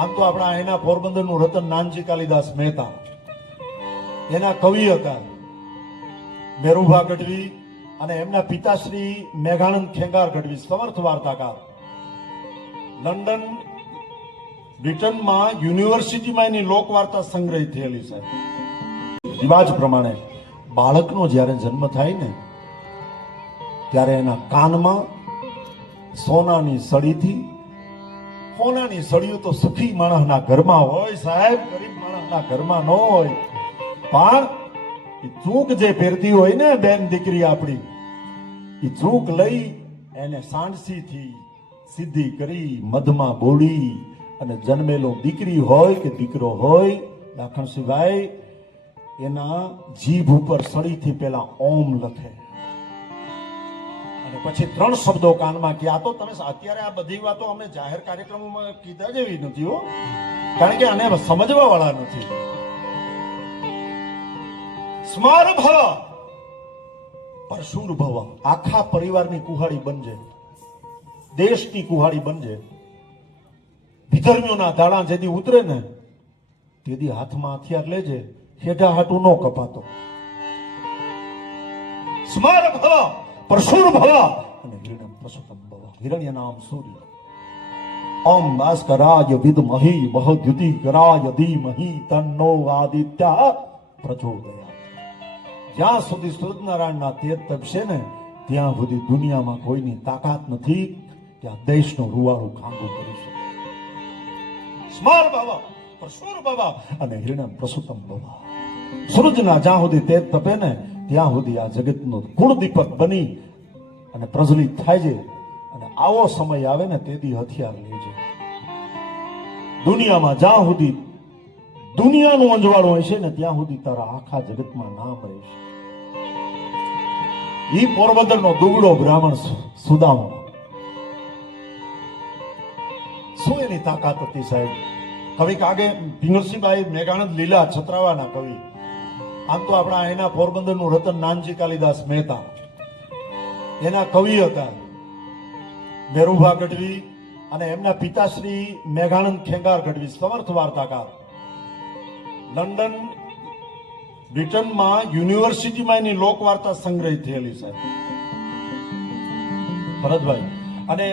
આમ તો આપણા અહીંના પોરબંદરનું રતન નાનજી કાલિદાસ મહેતા એના કવિ હતા મેરુભા ગઢવી, અને એમના પિતાશ્રી મેઘાનંદ ખેંગાર ગઢવી સમર્થ વાર્તાકાર. લંડન બ્રિટનમાં યુનિવર્સિટીમાં એની લોકવાર્તા સંગ્રહિત થયેલી છે. રિવાજ પ્રમાણે બાળકનો જ્યારે જન્મ થાય ને ત્યારે એના કાનમાં સોનાની સળીથી, સોનાની સળીઓ તો સુખી માણસના ઘરમાં હોય સાહેબ, ગરીબ માણસના ઘરમાં ન હોય, પણ ચૂક જે પહેરતી હોય ને બેન દીકરી આપણી, એ ચૂક લઈ એને સાણસીથી સીધી કરી મધમાં બોળી અને જન્મેલો દીકરી હોય કે દીકરો હોય, લાખણસિંહભાઈ એના જીભ ઉપર સળીથી પેલા ઓમ લખે અને પછી 3 શબ્દો કાનમાં કે. આ તો તમે અત્યારે આ બધી વાતો અમે જાહેર કાર્યક્રમોમાં કીધા જેવી નથી હો, કારણ કે આને સમજવા વાળા નથી. સ્માર ભવ પરશુર ભવ, આખા પરિવારની કુહાડી બનજે, દેશની કુહાડી બનજે. વિધર્મીઓના દાણા જેથી ઉતરે ને તેથી હાથમાં હથિયાર લેજે, હેઠા હાટું ન કપાતો. સ્માર ભવ પરશુર ભવ અને હિરણ્યમ પ્રસુતમ ભવ. હિરણ્ય નામ સૂર્ય. ઓમ ભાસ્કરાય વિદ્મહી બહુદ્યુતિકરાય ધીમહી તન્નો આદિત્ય પ્રચોદયાત. જ્યાં સુધી સૂર્યનારાયણના તેજ તપશે ને ત્યાં સુધી દુનિયામાં કોઈની તાકાત નથી ત્યાં દેશનું રૂવાળું ખાંગું કરી શકે. સ્માર ભવ પરશુર ભવ અને હિરણ્યમ પ્રસુતમ ભવ. સૂરજના જ્યાં સુધી તેજ તપે ને ત્યાં સુધી આ જગતનો ગુણ દીપક બની અને પ્રજ્વલિત થાય છે. અને આવો સમય આવે ને તેથી હથિયાર લેજે. દુનિયામાં જ્યાં સુધી દુનિયાનું અંજવાળું હશે ને ત્યાં સુધી તારા આખા જગતમાં નામ રહેશે. ઈ પોરબંદરનો દુબળો બ્રાહ્મણ સુદામા, શું એની તાકાત હતી સાહેબ. કવિ કાગે પિંગળસિંહભાઈ મેઘાનંદ લીલા છત્રાવાના કવિ. આમ તો આપણા અહીંના પોરબંદરનું રતન નાનજી કાલિદાસ મહેતા એના કવિ હતા મેરુભા ગઢવી, અને એમના પિતાશ્રી મેઘાનંદ ખેંગાર ગઢવી સમર્થ વાર્તાકાર. લંડન બ્રિટનમાં યુનિવર્સિટીમાં એની લોકવાર્તા સંગ્રહિત થયેલી છે ભરતભાઈ. અને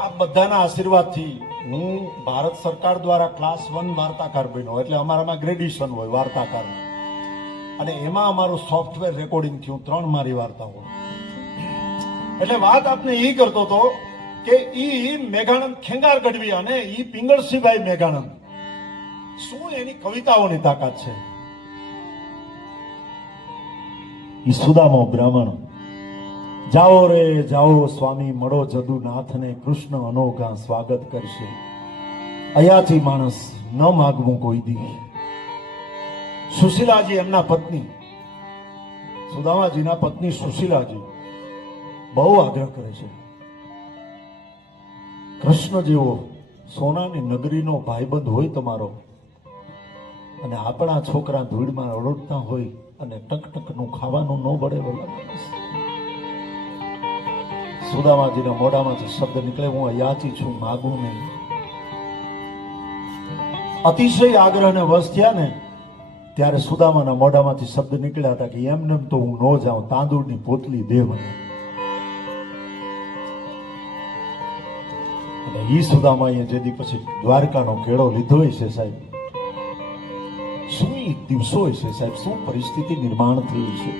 આ બધાના આશીર્વાદથી હું ભારત સરકાર દ્વારા ક્લાસ 1 વાર્તાકાર બન્યો, એટલે અમારામાં ગ્રેડ્યુએશન હોય વાર્તાકારમાં, અને એમાં અમારું સોફ્ટવેર રેકોર્ડિંગ થયું 3 મારી વાર્તાઓ. એટલે વાત આપને એ કરતો હતો કે ઈ મેઘાનંદ ખેંગાર ગઢવી અને ઈ પિંગળસિંહભાઈ મેઘાનંદ, શું એની કવિતાઓની તાકાત છે. ઈ સુદામો બ્રાહ્મણ, જાઓ રે જાઓ સ્વામી મળો જદુનાથને, કૃષ્ણ અનોખા સ્વાગત કરશે. અયાથી માણસ ન માગવું કોઈ દી. સુશીલાજી એમના પત્ની, સુદામાજીના પત્ની સુશીલાજી બહુ આગ્રહ કરે છે, કૃષ્ણ જેવો સોનાની નગરીનો ભાઈબંધ હોય તમારો, અને આપણા છોકરા ધૂળમાં ઓળખતા હોય અને ટકટકનું ખાવાનું ન વળે. સુદામાજીના મોઢામાંથી શબ્દ નીકળે, હું અયાચી છું, માગું નહીં. અતિશય આગ્રહને વશ થયા ને ત્યારે સુદામાના મોઢામાંથી શબ્દ નીકળ્યા હતા કે એમને તો હું ન જાઉં, તાંદુળની પોટલી દે મને. અને ઈ સુદામાએ જેથી પછી દ્વારકાનો કેળો લીધો છે સાહેબ, શું દિવસો છે સાહેબ, શું પરિસ્થિતિ નિર્માણ થઈ છે.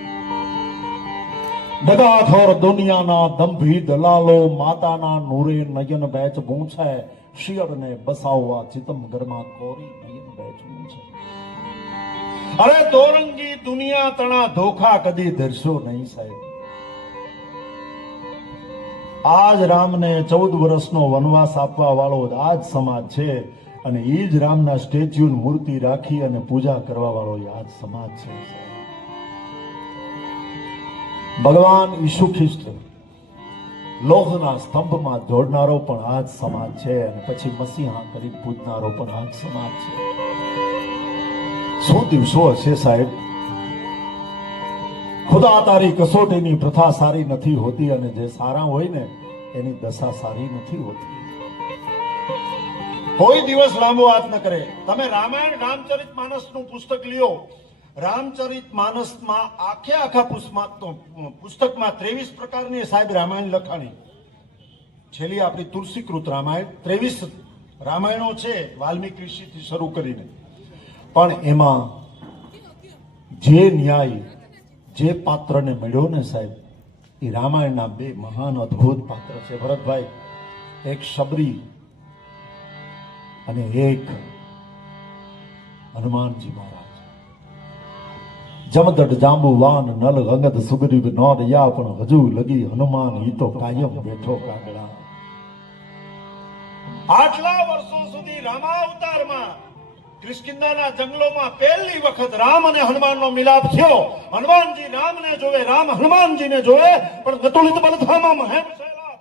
દગાખોર દુનિયાના દંભી દલાલો માતાના નૂરે નયન બેચ પૂછે, શિયરને બસાવવા ચિતમ ઘરમાં કોરી નયન બેચ પૂછે. અરે દોરંગી દુનિયા તણા ધોખા કદી ધરશો નહીં સાહેબ. આજ રામને 14 વર્ષનો વનવાસ આપવા વાળો આજ સમાજ છે, અને એ જ રામના સ્ટેચ્યુ મૂર્તિ રાખી અને પૂજા કરવા વાળો આજ સમાજ છે. ભગવાન ઈસુ ખ્રિસ્ત લોહના સ્તંભમાં જોડનારો પણ આજ સમાજ છે, અને પછી મસીહા કરી પૂજનારો પણ આજ સમાજ છે. શું દિવસો હશે સાહેબ. ખુદા તારી કસોટીની પ્રથા સારી નથી હોતી, અને જે સારા હોય ને એની દશા સારી નથી હોતી. કોઈ દિવસ લાંબો વાત ન કરે. તમે રામાયણ રામચરિત માનસનું પુસ્તક લ્યો, રામચરિત માનસમાં આખા પુસ્તકમાં 23 પ્રકારની સાહેબ રામાયણ લખાણી. છેલ્લી આપણી તુલસીકૃત રામાયણ 23 રામાયણો છે, વાલ્મીકી ઋષિથી શરૂ કરીને. પણ એમાં જે ન્યાય જે પાત્રને મળ્યો ને સાહેબ, એ રામાયણના બે મહાન અદ્ભુત પાત્ર છે ભરતભાઈ. એક શબરી અને એક હનુમાનજી મહારાજ. જમદડ જાંબુવાન નલ અંગદ સુગ્રીવ નોર યા, પણ હજુ લગી હનુમાન ઈ તો કાયમ બેઠો કાગડા. આટલા વર્ષો સુધી રામાવતારમાં કિષ્કિંધાના જંગલોમાં પહેલી વખત રામ અને હનુમાનનો મિલાપ થયો. હનુમાનજી રામને જોવે, રામ હનુમાનજીને જોવે, પણ ગતુલિત બલધામા મહેમ શૈલા.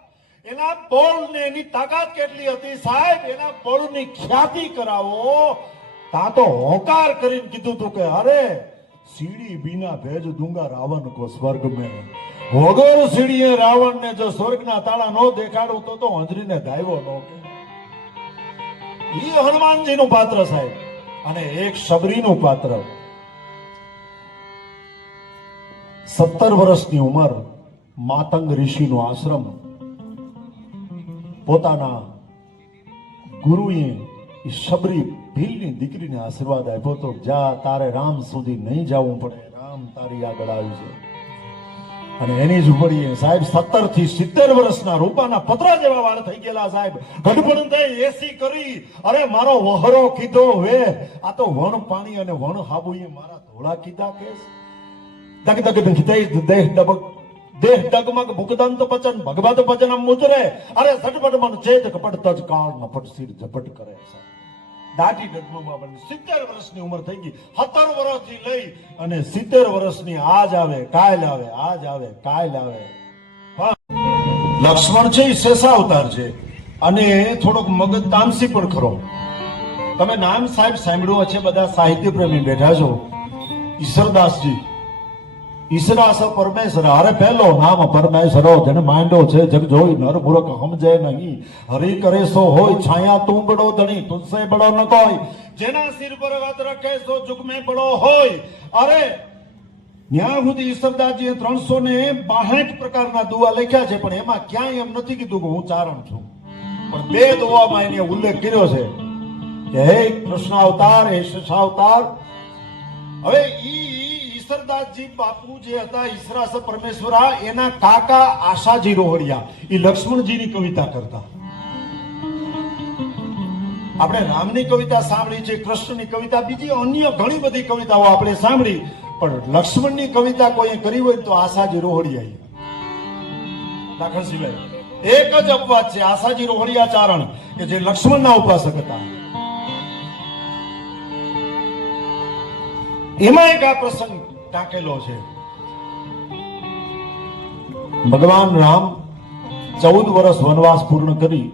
એના બોલને એની તાકાત કેટલી હતી સાહેબ, એના બોલની ખ્યાતિ કરાવો. તા તો હોકાર કરીને કીધું તું કે અરે સીડી બીના ભેજ દુંગા રાવણ કો સ્વર્ગ મેં. વગર સીડીએ રાવણને જો સ્વર્ગના તાળા નો દેખાડું તો અંજરીને ધાયવો નો કે. ઈ હનુમાનજીનું પાત્ર સાહેબ. અને એક શબરીનું પાત્ર. 17 વર્ષની ઉંમર, માતંગ ઋષિનો આશ્રમ. પોતાના ગુરુએ શબરી ભીલની દીકરીને આશીર્વાદ આપ્યો તો, જા તારે રામ સુધી નહીં જવું પડે, રામ તારી આગળ આવી છે. અને એની જ ઉપડીએ સાહેબ 17 થી 70 વર્ષના રૂપાના પતરા જેવા વાળ થઈ ગયેલા સાહેબ. ગઢપણ થઈ એસી કરી, અરે મારો વહરો કીધો વે, આ તો વણ પાણી અને વણ હાબુએ મારા ધોળા કીધા કેસ. દગ દગ દેહ ડબક દેહ ડગમગ ભુકદંત પચન ભગવત પચનમ મુચરે. અરે ઝટપટ મન ચેત કપટ તજ કાળ નપટ સિર ઝપટ કરે સાહેબ. દાઢી ડગમગમાં બની 70 વર્ષની ઉંમર થઈ ગઈ. 17 વર્ષથી લઈ અને 70 વર્ષની આજ આવે કાલ આવે, આજ આવે કાલ આવે. લક્ષ્મણ છે એ શેષાવતાર છે અને થોડોક મગજ તામસી પણ ખરો. તમે નામ સાહેબ સાંભળ્યું હશે, બધા સાહિત્ય પ્રેમી બેઠા છો. ઈશ્વરદાસજી, ઈશ્વરાસ પરમેશ્વર. અરે પહેલો નામ પરમેશ્વરો, જેને માંડો છે જગ જોઈ નર મૂર્ખ સમજે નહીં. હરી કરે સો હોય છાયા તું બડો ધણી, તુલસે બડો ન કોઈ. જેના સિર પર હાથ રાખે સો જુગ મેં બડો હોય. અરે ન્યા સુધી ઈશ્વરદાસજીએ 362 પ્રકારના દુઆ લખ્યા છે, પણ એમાં ક્યાંય એમ નથી કીધું કે હું ચારણ છું. પણ 2 દુઆમાં એને ઉલ્લેખ કર્યો છે કે હે કૃષ્ણ અવતાર, હે શેષાવતાર. હવે ઈશ્વરદાસજી બાપુ જે હતા, ઈશ્વરાસ પરમેશ્વરા, એના કાકા આશાજી રોહડિયા એ લક્ષ્મણજીની કવિતા કરતા. આપણે રામની કવિતા સાંભળી છે, કૃષ્ણની કવિતા, બીજી અન્ય ઘણી બધી કવિતાઓ આપણે સાંભળી, પણ લક્ષ્મણની કવિતા કોઈ કરી હોય તો આશાજી રોહડિયા. દાખલસિંહભાઈ, એક જ અપવાદ છે, આશાજી રોહડિયા ચારણ, કે જે લક્ષ્મણના ઉપાસક હતા. એમાં એક આ પ્રસંગ ટાંકેલો છે. ભગવાન રામ 14 વર્ષ વનવાસ પૂર્ણ કરી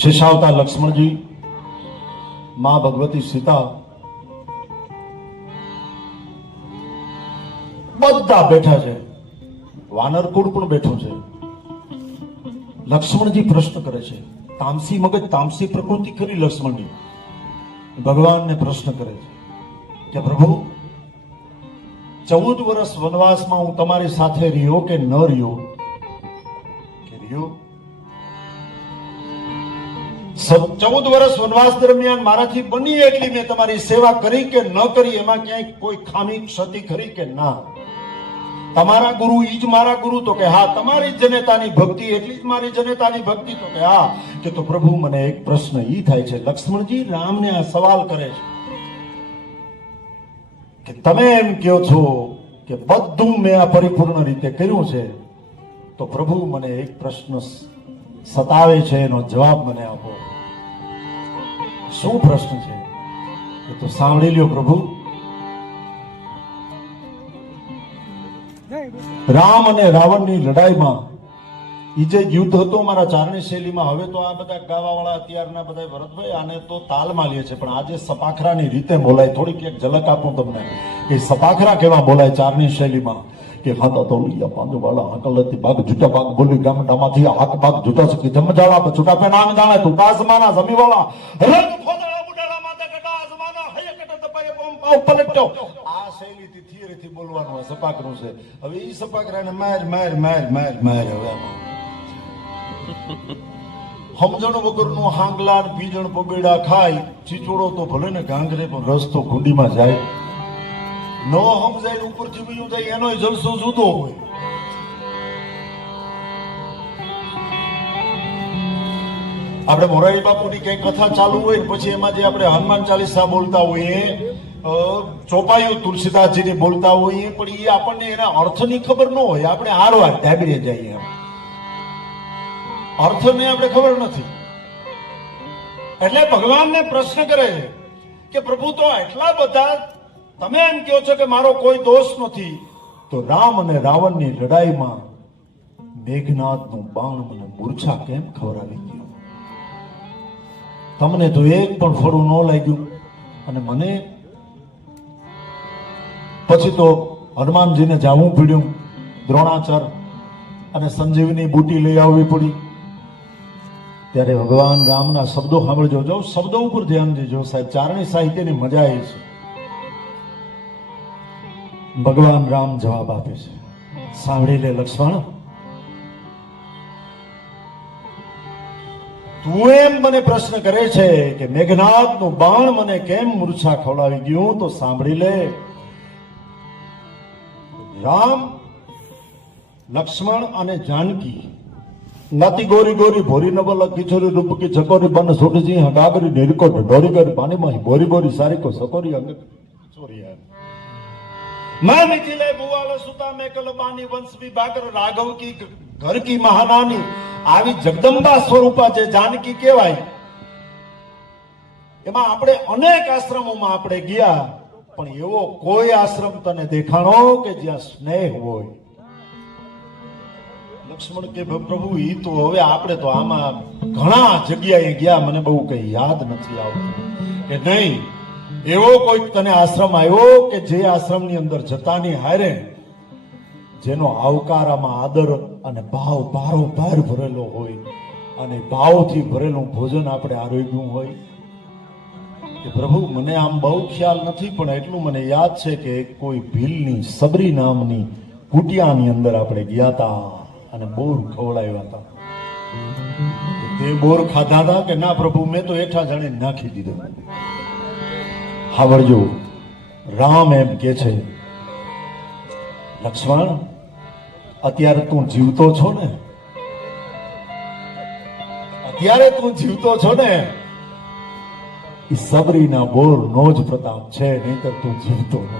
શેષાવતાર લક્ષ્મણજી, માં ભગવતી સીતા બધા બેઠા છે. વાનરકુળ પણ બેઠું છે. લક્ષ્મણજી પ્રશ્ન કરે છે, તામસી મગજ તામસી પ્રકૃતિ કરી લક્ષ્મણજી. ભગવાનને પ્રશ્ન કરે છે કે પ્રભુ 14 વર્ષ વનવાસમાં હું તમારી સાથે રહ્યો કે ન રહ્યો? કે રહ્યો. 14 વર્ષ વનવાસ દરમિયાન મારાથી બની એટલી મેં તમારી સેવા કરી કે ન કરી? એમાં ક્યાંય કોઈ ખામી ક્ષતિ ખરી કે ના? તમારા ગુરુ ઈ જ મારા ગુરુ? તો કે હા. તમારી જનેતાની ભક્તિ એટલી જ મારી જનેતાની ભક્તિ? તો કે હા. કે તો પ્રભુ મને એક પ્રશ્ન ઈ થાય છે. લક્ષ્મણજી રામને આ સવાલ કરે છે કે તમે એમ કહો છો કે બધું મેં આ પરિપૂર્ણ રીતે કર્યું છે, તો પ્રભુ મને એક પ્રશ્ન સતાવે છે, એનો જવાબ મને આપો. શું પ્રશ્ન છે એ તો સાંભળી લ્યો પ્રભુ. રામ અને રાવણની લડાઈમાં એ જે યુદ્ધ હતો મારા ચારણી શૈલીમાં, હવે તો આ બધા ગાવાવાળા અત્યારના બધા ભરતભાઈ આને તો તાલમાં લે છે, પણ આજે સપાખરાની રીતે બોલાય. થોડીક એક ઝલક આપું તમને કે સપાખરા કેવા બોલાય ચારણી શૈલીમાં. કે ખાતા તો લિયા પાંજો વાળા હકલતી ભાગ જૂટા ભાગ બોલી ગામડામાંથી હાક ભાગ જૂટા સકી જમજાળા છૂટા પે નામ જાણે તું તાસમાના જમી વાળા રંગ ફોદળા બુડાળા માતા કટા આસમાના હય કટા તપાય બોમ પાવ પલટો આ શૈલીથી થિયરીથી બોલવાનું સપાકનું છે હવે ઈ સપાકરાને માર માર માર માર માર હવે સમજણ વગરનું હાંગલા બીજણ પબેડા ખાય ચીચોડો તો ભલે ને ગાંગરે પણ રસ્તો કુંડીમાં જાય ન સમજાય ઉપરથી બીજું થાય એનો જલસો જુદો હોય. આપણે મોરારી બાપુની કઈ કથા ચાલુ હોય પછી એમાં જે આપણે હનુમાન ચાલીસા બોલતા હોઈએ ચોપાયું તુલસીદાસજીની બોલતા હોઈએ પણ એ આપણને એના અર્થની ખબર ન હોય આપણે હારવાર ધાબીરે જઈએ એમ અર્થને આપણે ખબર નથી એટલે ભગવાનને પ્રશ્ન કરે છે કે પ્રભુ તો એટલા બધા તમે એમ કહો છો કે મારો કોઈ દોષ નથી તો રામ અને રાવણની લડાઈમાં મેઘનાદનું બાણ મને મૂર્છા કેમ ખવડાવી ગયું? તમને તો એક પણ ફળું ન લાગ્યું અને મને પછી તો હનુમાનજીને જાવું પડ્યું દ્રોણાચર અને સંજીવની બુટી લઈ આવવી પડી. ત્યારે ભગવાન રામના શબ્દો સાંભળજો, જો શબ્દો ઉપર ધ્યાન દેજો સાહેબ, ચારણી સાહિત્યની મજા એ છે. ભગવાન રામ જવાબ આપે છે, સાંભળી લે લક્ષ્મણ, તું એમ મને પ્રશ્ન કરે છે કે મેઘનાદનું બાણ મને કેમ મૂર્છા ખવડાવી ગયું, તો સાંભળી લે. રામ, લક્ષ્મણ અને જાનકી નાતી ગોરી ગોરી ભોરી નવલ કિશોરી રૂપકી ચકોરી બન સોટજી હગાગરી નિરકો ઢોરી ગરી પાણી માં બોરી બોરી સારી કો સકોરી અંગ ચોરી मैं मिथिले बुवाल सुता में कलबानी वंश विभागर राघव की घर की महानानी આવી જગદંબા સ્વરૂપા જે જાનકી કહેવાય. એમાં આપણે અનેક આશ્રમોમાં આપણે ગયા પણ એવો કોઈ આશ્રમ તને દેખાણો કે જ્યાં સ્નેહ હોય? લક્ષ્મણ કે પ્રભુ ઈ તો હવે આપણે તો આમાં ઘણા જગ્યાએ ગયા, મને બહુ કઈ યાદ નથી આવતું. કે નહીં, એવો કોઈ તને આશ્રમ આવ્યો કે જે આશ્રમની અંદર જતાની હારે જેનો આવકારામાં આદર અને ભાવ ભારોભાર ભરેલો હોય અને ભાવથી ભરેલું ભોજન આપણે આરોગ્યું હોય? કે પ્રભુ મને આમ બહુ ખ્યાલ નથી પણ એટલું મને યાદ છે કે કોઈ ભીલની સબરી નામની કુટિયાની અંદર આપણે ગયા હતા અને બોર ખવડાવ્યા હતા. તે બોર ખાધા હતા કે ના પ્રભુ? મેં તો એઠા જાણે નાખી દીધો. સાંભળજો, રામ એમ કે છે, લક્ષ્મણ અત્યારે તું જીવતો છો ને, અત્યારે તું જીવતો છો ને, એ સબરીના બોર નો જ પ્રતાપ છે, નહીતર તું જીવતો ન.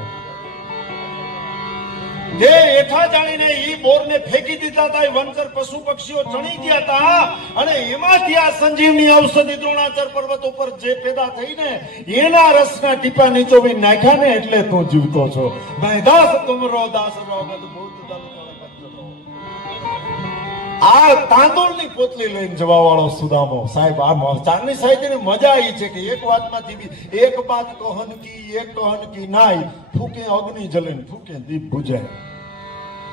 જે એઠા જાણીને ઈ બોરને ફેંકી દીધા હતા, વનચર પશુ પક્ષીઓ ચણી ગયા હતા અને એમાંથી આ સંજીવની ઔષધિ દ્રોણાચર પર્વત ઉપર જે પેદા થઈને એના રસના ટીપા નીચોવી નાખ્યા ને એટલે તું જીવતો છો. મેં દાસ તુમરો દાસ રો મદભૂત દલ આ તાંદુળની પોતલી લઈને જવા વાળો સુદામો સાહેબ, આ ચારણી સાહિત્યની મજા એ છે કે એક વાતમાંથી એક બાત કહન કી નાય ફૂકે અગ્નિ જલે ફૂકે દીપ બુજાય.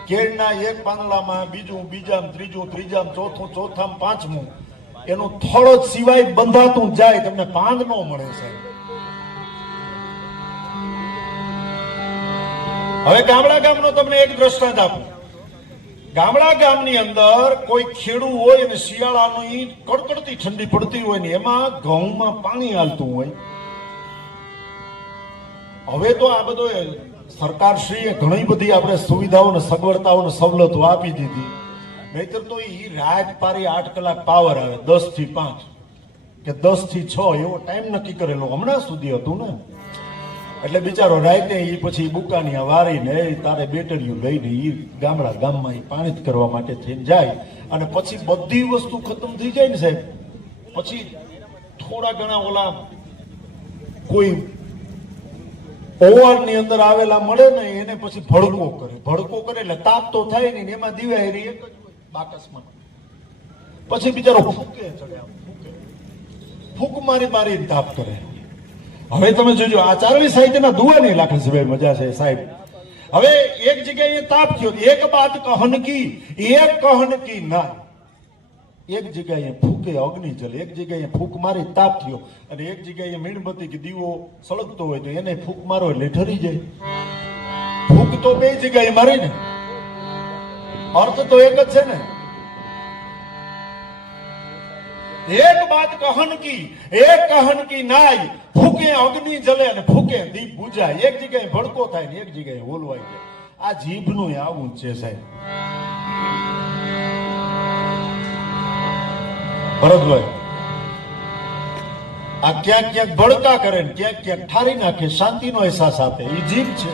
કેળના એક પાંદડામાં બીજું, બીજામ ત્રીજું, ત્રીજામ ચોથું, ચોથામ પાંચમું, એનું થોડો સિવાય બંધાતું જાય, તમને પાંદ ન મળે સાહેબ. હવે ગામડા ગામનો તમને એક દ્રષ્ટાંત આપું. ગામડા ગામની અંદર કોઈ ખેડૂ હોય અને શિયાળાની કડકડતી ઠંડી પડતી હોય ને એમાં ઘઉંમાં પાણી હાલતું હોય. હવે તો આ બધો સરકારશ્રીએ ઘણી બધી આપણે સુવિધાઓ ને સગવડતાઓ ને સવલતો આપી દીધી, નહીતર તો ઈ રાત પારી 8 કલાક પાવર આવે, 10 થી 5 કે 10 થી 6 એવો ટાઈમ નક્કી કરેલો હમણાં સુધી હતું ને. એટલે બિચારો રાતે ઈ પછી બુકાની વારીને તારે બેટરીઓ લઈને ઈ ગામડા ગામમાં ઈ પાણી કરવા માટે થઈને જાય અને પછી બધી વસ્તુ ખતમ થઈ જાય ને સાહેબ, પછી થોડા ઘણા ઓલા કોઈ ઓવરની અંદર આવેલા મળે ને એને પછી ભડકો કરે એટલે તાપ તો થાય ને એમાં દિવાળી એક જ બાકસમાં પછી બિચારો ફૂકે ચડે, ફૂક મારી તાપ કરે. હવે તમે જોજો, આ ચારણી સાહિત્યના દુવાની લાખી છે મજા છે સાહેબ. હવે એક જગ્યાએ તાપ થયો, એક બાત કહન કી, એક કહન કી ના, એક જગ્યાએ ફૂકે અગ્નિ જલે, એક જગ્યાએ ફૂક મારી તાપ થયો, અને એક જગ્યાએ મીણબત્તી કે દીવો સળગતો હોય તો એને ફૂક મારો એટલે ઠરી જાય. ફૂક તો બે જગ્યાએ મારી ને, અર્થ તો એક જ છે ને. એક બાત કહન કી, એક કહન કી નાય, ફૂકે અગ્નિ જલે અને ફૂકે દીપ બુજાય. એક જગ્યાએ ભડકો થાય ને એક જગ્યાએ ઓલવાઈ જાય. આ જીભનું આવું જ છે સાહેબ. ભરતભાઈ આ ક્યાંક ક્યાંક ભડકા કરે ને ક્યાંક ક્યાંક ઠારી નાખે, શાંતિનો અહેસાસ આપે, એ જીભ છે.